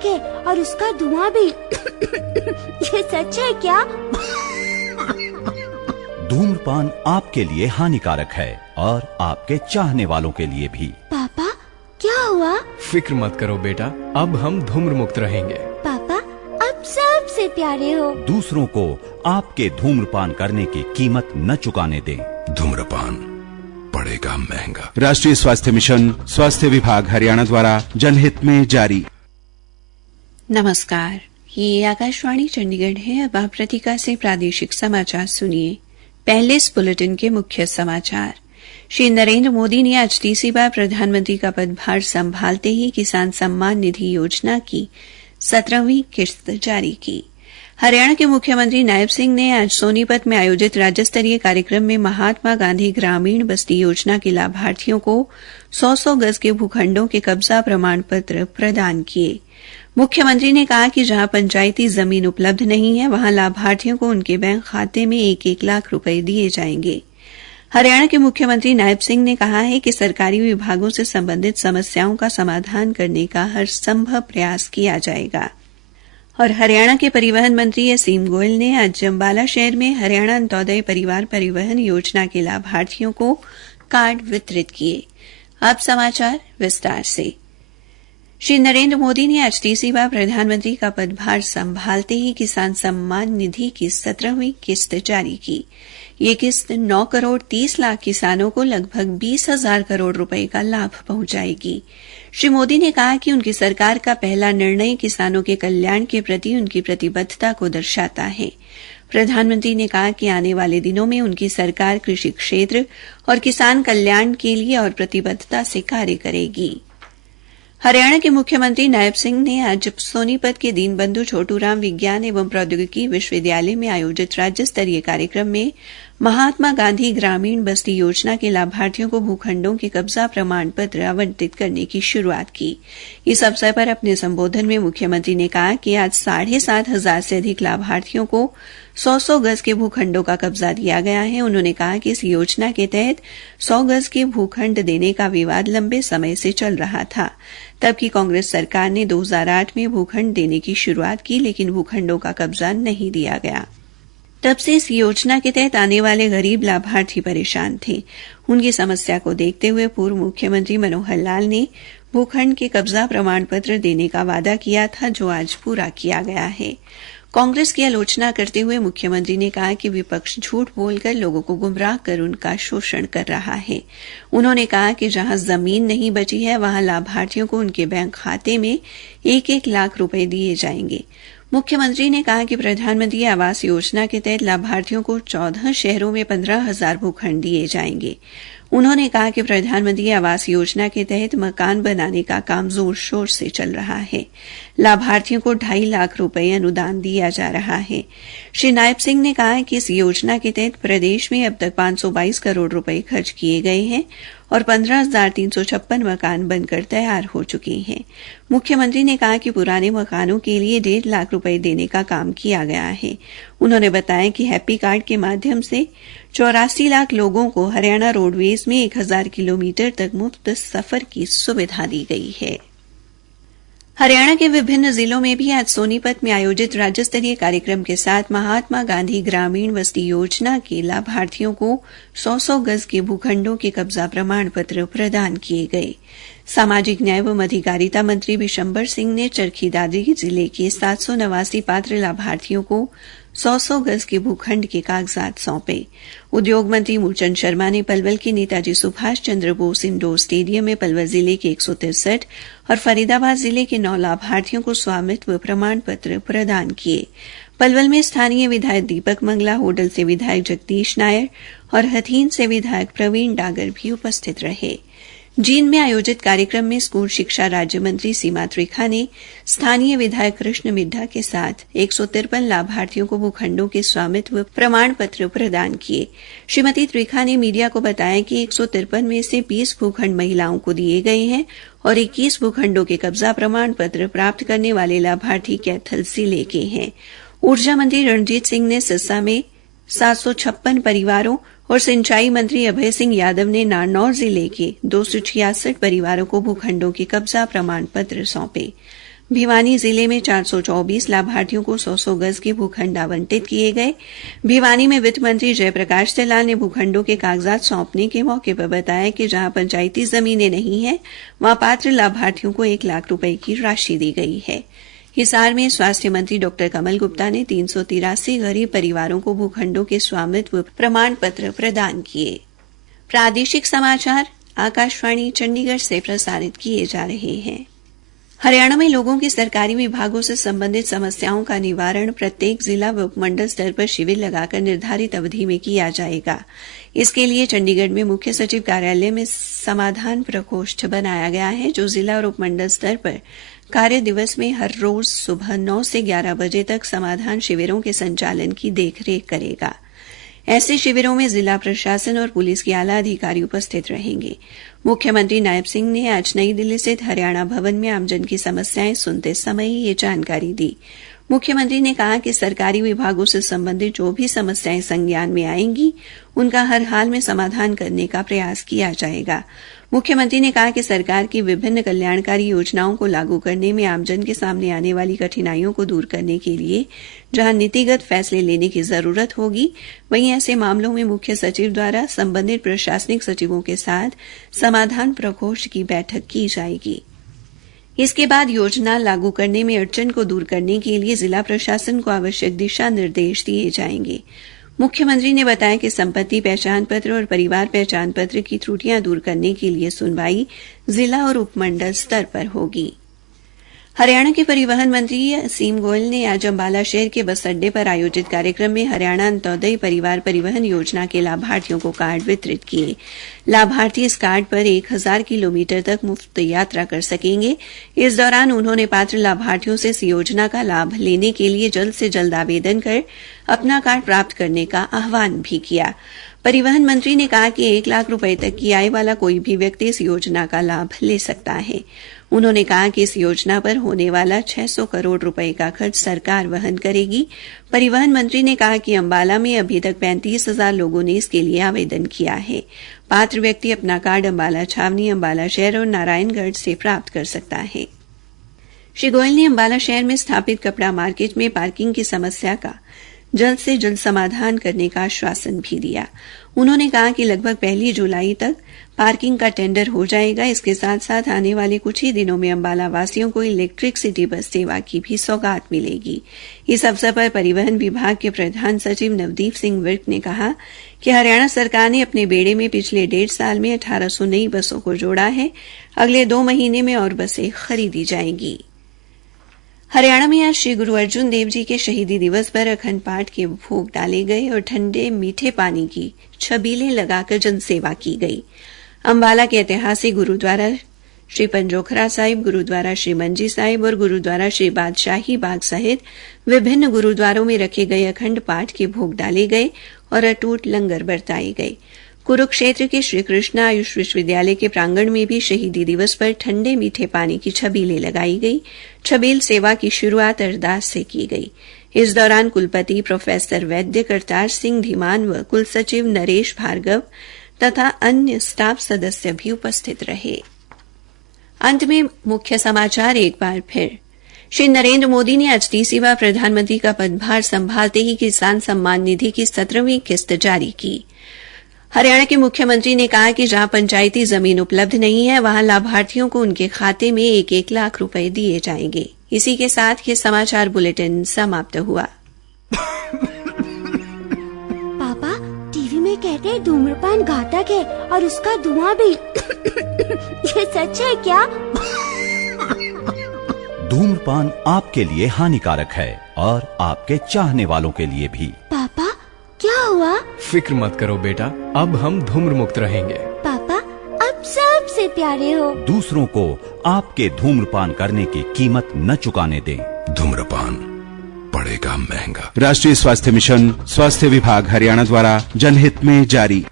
हानिकारक है और उसका धुआं भी। ये सच है क्या? धूम्रपान आपके लिए हानिकारक है और आपके चाहने वालों के लिए भी। पापा क्या हुआ? फिक्र मत करो बेटा, अब हम धूम्र मुक्त रहेंगे। पापा आप सबसे प्यारे हो। दूसरों को आपके धूम्रपान करने की कीमत न चुकाने दें। धूम्रपान पड़ेगा महंगा। राष्ट्रीय स्वास्थ्य मिशन, स्वास्थ्य विभाग हरियाणा द्वारा जनहित में जारी। नमस्कार, ये आकाशवाणी चंडीगढ़ है। अब आप प्रतिका से प्रादेशिक समाचार सुनिए। पहले इस बुलेटिन के मुख्य समाचार। श्री नरेंद्र मोदी ने आज तीसरी बार प्रधानमंत्री का पदभार संभालते ही किसान सम्मान निधि योजना की 17वीं किस्त जारी की। हरियाणा के मुख्यमंत्री नायब सिंह ने आज सोनीपत में आयोजित राज्य स्तरीय कार्यक्रम में महात्मा गांधी ग्रामीण बस्ती योजना के लाभार्थियों को 100-100 गज के भूखंडों के कब्जा प्रमाण पत्र प्रदान किए। मुख्यमंत्री ने कहा कि जहां पंचायती जमीन उपलब्ध नहीं है, वहां लाभार्थियों को उनके बैंक खाते में 1-1 लाख रुपए दिए जाएंगे। हरियाणा के मुख्यमंत्री नायब सिंह ने कहा है कि सरकारी विभागों से संबंधित समस्याओं का समाधान करने का हर संभव प्रयास किया जाएगा। और हरियाणा के परिवहन मंत्री असीम गोयल ने आज अंबाला शहर में हरियाणा अंत्योदय परिवार परिवहन योजना के लाभार्थियों को कार्ड वितरित किए। अब समाचार विस्तार से। श्री नरेंद्र मोदी ने आज तीसरी बार प्रधानमंत्री का पदभार संभालते ही किसान सम्मान निधि की 17वीं किस्त जारी की। ये किस्त 9 करोड़ 30 लाख किसानों को लगभग 20,000 करोड़ रुपए का लाभ पहुंचाएगी। श्री मोदी ने कहा कि उनकी सरकार का पहला निर्णय किसानों के कल्याण के प्रति उनकी प्रतिबद्धता को दर्शाता है। प्रधानमंत्री ने कहा कि आने वाले दिनों में उनकी सरकार कृषि क्षेत्र और किसान कल्याण के लिए और प्रतिबद्धता से कार्य करेगी। हरियाणा के मुख्यमंत्री नायब सिंह ने आज सोनीपत के दीनबंधु छोटूराम विज्ञान एवं प्रौद्योगिकी विश्वविद्यालय में आयोजित राज्य स्तरीय कार्यक्रम में महात्मा गांधी ग्रामीण बस्ती योजना के लाभार्थियों को भूखंडों के कब्जा प्रमाण पत्र आवंटित करने की शुरुआत की। इस अवसर पर अपने संबोधन में मुख्यमंत्री ने कहा कि आज 7,500 से अधिक लाभार्थियों को 100-100 गज के भूखंडों का कब्जा दिया गया है। उन्होंने कहा कि इस योजना के तहत 100 गज के भूखंड देने का विवाद लंबे समय से चल रहा था। तब की कांग्रेस सरकार ने 2008 में भूखंड देने की शुरुआत की, लेकिन भूखंडों का कब्जा नहीं दिया गया। तब से इस योजना के तहत आने वाले गरीब लाभार्थी परेशान थे। उनकी समस्या को देखते हुए पूर्व मुख्यमंत्री मनोहर लाल ने भूखंड के कब्जा प्रमाण पत्र देने का वादा किया था, जो आज पूरा किया गया है। कांग्रेस की आलोचना करते हुए मुख्यमंत्री ने कहा कि विपक्ष झूठ बोलकर लोगों को गुमराह कर उनका शोषण कर रहा है। उन्होंने कहा कि जहां जमीन नहीं बची है, वहां लाभार्थियों को उनके बैंक खाते में 1-1 लाख रुपए दिए जाएंगे। मुख्यमंत्री ने कहा कि प्रधानमंत्री आवास योजना के तहत लाभार्थियों को 14 शहरों में 15,000 भूखंड दिए जाएंगे। उन्होंने कहा कि प्रधानमंत्री आवास योजना के तहत मकान बनाने का काम जोर शोर से चल रहा है। लाभार्थियों को 2.5 लाख रुपए अनुदान दिया जा रहा है। श्री नायब सिंह ने कहा कि इस योजना के तहत प्रदेश में अब तक 522 करोड़ रुपए खर्च किए गए हैं और 15,356 मकान बनकर तैयार हो चुके हैं। मुख्यमंत्री ने कहा कि पुराने मकानों के लिए 1.5 लाख रुपए देने का काम किया गया है। उन्होंने बताया कि हैप्पी कार्ड के माध्यम से 84 लाख लोगों को हरियाणा रोडवेज में 1000 किलोमीटर तक मुफ्त सफर की सुविधा दी गई है। हरियाणा के विभिन्न जिलों में भी आज सोनीपत में आयोजित राज्य स्तरीय कार्यक्रम के साथ महात्मा गांधी ग्रामीण बस्ती योजना के लाभार्थियों को 100-100 गज के भूखंडों के कब्जा प्रमाण पत्र प्रदान किए गए। सामाजिक न्याय एवं अधिकारिता मंत्री बिशंबर सिंह ने चरखी दादरी जिले के 789 पात्र लाभार्थियों को 100-100 गज के भूखंड के कागजात सौंपे। उद्योग मंत्री मूलचंद शर्मा ने पलवल के नेताजी सुभाष चंद्र बोस इंडोर स्टेडियम में पलवल जिले के 163 और फरीदाबाद जिले के 9 लाभार्थियों को स्वामित्व प्रमाण पत्र प्रदान किए। पलवल में स्थानीय विधायक दीपक मंगला, होडल से विधायक जगदीश नायर और हथीन से विधायक प्रवीण डागर भी उपस्थित रहे। जींद में आयोजित कार्यक्रम में स्कूल शिक्षा राज्य मंत्री सीमा त्रिखा ने स्थानीय विधायक कृष्ण मिड्ढा के साथ 153 लाभार्थियों को भूखंडों के स्वामित्व प्रमाण पत्र प्रदान किए। श्रीमती त्रिखा ने मीडिया को बताया कि 153 में से 20 भूखंड महिलाओं को दिए गए हैं और 21 भूखंडों के कब्जा प्रमाण पत्र प्राप्त करने वाले लाभार्थी कैथल जिले के हैं। ऊर्जा मंत्री रणजीत सिंह ने सिरसा में 756 परिवारों और सिंचाई मंत्री अभय सिंह यादव ने नारनौल जिले के 266 परिवारों को भूखंडों के कब्जा प्रमाण पत्र सौंपे। भिवानी जिले में 424 लाभार्थियों को 100 गज के भूखंड आवंटित किए गए। भिवानी में वित्त मंत्री जयप्रकाश दलाल ने भूखंडों के कागजात सौंपने के मौके पर बताया कि जहां पंचायती जमीनें नहीं है वहां पात्र लाभार्थियों को 1 लाख रुपए की राशि दी गई है। हिसार में स्वास्थ्य मंत्री डॉ कमल गुप्ता ने 383 गरीब परिवारों को भूखंडों के स्वामित्व प्रमाण पत्र प्रदान किए। प्रादेशिक समाचार आकाशवाणी चंडीगढ़ से प्रसारित किए जा रहे हैं। हरियाणा में लोगों की सरकारी विभागों से संबंधित समस्याओं का निवारण प्रत्येक जिला व उपमंडल स्तर पर शिविर लगाकर निर्धारित अवधि में किया जाएगा। इसके लिए चंडीगढ़ में मुख्य सचिव कार्यालय में समाधान प्रकोष्ठ बनाया गया है, जो जिला और उपमंडल स्तर पर कार्य दिवस में हर रोज सुबह 9 से 11 बजे तक समाधान शिविरों के संचालन की देखरेख करेगा। ऐसे शिविरों में जिला प्रशासन और पुलिस के आला अधिकारी उपस्थित रहेंगे। मुख्यमंत्री नायब सिंह ने आज नई दिल्ली स्थित हरियाणा भवन में आमजन की समस्याएं सुनते समय ये जानकारी दी। मुख्यमंत्री ने कहा कि सरकारी विभागों से संबंधित जो भी समस्याएं संज्ञान में आएंगी, उनका हर हाल में समाधान करने का प्रयास किया जाएगा। मुख्यमंत्री ने कहा कि सरकार की विभिन्न कल्याणकारी योजनाओं को लागू करने में आमजन के सामने आने वाली कठिनाइयों को दूर करने के लिए जहां नीतिगत फैसले लेने की जरूरत होगी, वहीं ऐसे मामलों में मुख्य सचिव द्वारा संबंधित प्रशासनिक सचिवों के साथ समाधान प्रकोष्ठ की बैठक की जाएगी। इसके बाद योजना लागू करने में अड़चन को दूर करने के लिए जिला प्रशासन को आवश्यक दिशा निर्देश दिए जाएंगे। मुख्यमंत्री ने बताया कि संपत्ति पहचान पत्र और परिवार पहचान पत्र की त्रुटियां दूर करने के लिए सुनवाई जिला और उपमंडल स्तर पर होगी। हरियाणा के परिवहन मंत्री असीम गोयल ने आज अंबाला शहर के बस अड्डे पर आयोजित कार्यक्रम में हरियाणा अंत्योदय परिवार परिवहन योजना के लाभार्थियों को कार्ड वितरित किए। लाभार्थी इस कार्ड पर 1000 किलोमीटर तक मुफ्त यात्रा कर सकेंगे। इस दौरान उन्होंने पात्र लाभार्थियों से इस योजना का लाभ लेने के लिए जल्द से जल्द आवेदन कर अपना कार्ड प्राप्त करने का आह्वान भी किया। परिवहन मंत्री ने कहा कि 1 लाख रुपए तक की आय वाला कोई भी व्यक्ति इस योजना का लाभ ले सकता है। उन्होंने कहा कि इस योजना पर होने वाला 600 करोड़ रुपए का खर्च सरकार वहन करेगी। परिवहन मंत्री ने कहा कि अंबाला में अभी तक 35,000 लोगों ने इसके लिए आवेदन किया है। पात्र व्यक्ति अपना कार्ड अंबाला छावनी, अंबाला शहर और नारायणगढ़ से प्राप्त कर सकता है। श्री गोयल ने अंबाला शहर में स्थापित कपड़ा मार्केट में पार्किंग की समस्या का जल्द से जल्द समाधान करने का आश्वासन भी दिया। उन्होंने कहा कि लगभग 1 जुलाई तक पार्किंग का टेंडर हो जाएगा। इसके साथ साथ आने वाले कुछ ही दिनों में अंबाला वासियों को इलेक्ट्रिक सिटी बस सेवा की भी सौगात मिलेगी। इस अवसर पर परिवहन विभाग के प्रधान सचिव नवदीप सिंह विर्क ने कहा कि हरियाणा सरकार ने अपने बेड़े में पिछले 1.5 साल में 1800 नई बसों को जोड़ा है। अगले 2 महीने में और बसें खरीदी जाएंगी। हरियाणा में आज श्री गुरु अर्जुन देव जी के शहीदी दिवस पर अखंड पाठ के भोग डाले गए और ठंडे मीठे पानी की छबीलें लगाकर जनसेवा की गई। अंबाला के ऐतिहासिक गुरुद्वारा श्री पंजोखरा साहिब, गुरुद्वारा श्री मंजी साहिब और गुरुद्वारा श्री बादशाही बाग सहित विभिन्न गुरुद्वारों में रखे गए अखंड पाठ के भोग डाले गए और अटूट लंगर बरताए गए। कुरुक्षेत्र के श्री कृष्णा आयुष विश्वविद्यालय के प्रांगण में भी शहीदी दिवस पर ठंडे मीठे पानी की छबीलें लगाई गई। छबील सेवा की शुरुआत अरदास से की गई। इस दौरान कुलपति प्रोफेसर वैद्य करतार सिंह धीमान व कुल सचिव नरेश भार्गव तथा अन्य स्टाफ सदस्य भी उपस्थित रहे। अंत में मुख्य समाचार एक बार फिर। श्री नरेंद्र मोदी ने आज 30वीं बार प्रधानमंत्री का पदभार संभालते ही किसान सम्मान निधि की 17वीं किस्त जारी की। हरियाणा के मुख्यमंत्री ने कहा कि जहां पंचायती जमीन उपलब्ध नहीं है, वहां लाभार्थियों को उनके खाते में 1-1 लाख रुपए दिए जाएंगे। इसी के साथ ये समाचार बुलेटिन समाप्त हुआ। पापा, टीवी में कहते हैं धूम्रपान घातक है और उसका धुआं भी। ये सच है क्या? धूम्रपान आपके लिए हानिकारक है और आपके चाहने वालों के लिए भी। पापा, क्या हुआ? फिक्र मत करो बेटा, अब हम धूम्र मुक्त रहेंगे। पापा, अब सबसे प्यारे हो। दूसरों को आपके धूम्रपान करने की कीमत न चुकाने दें। धूम्रपान पड़ेगा महंगा। राष्ट्रीय स्वास्थ्य मिशन, स्वास्थ्य विभाग हरियाणा द्वारा जनहित में जारी।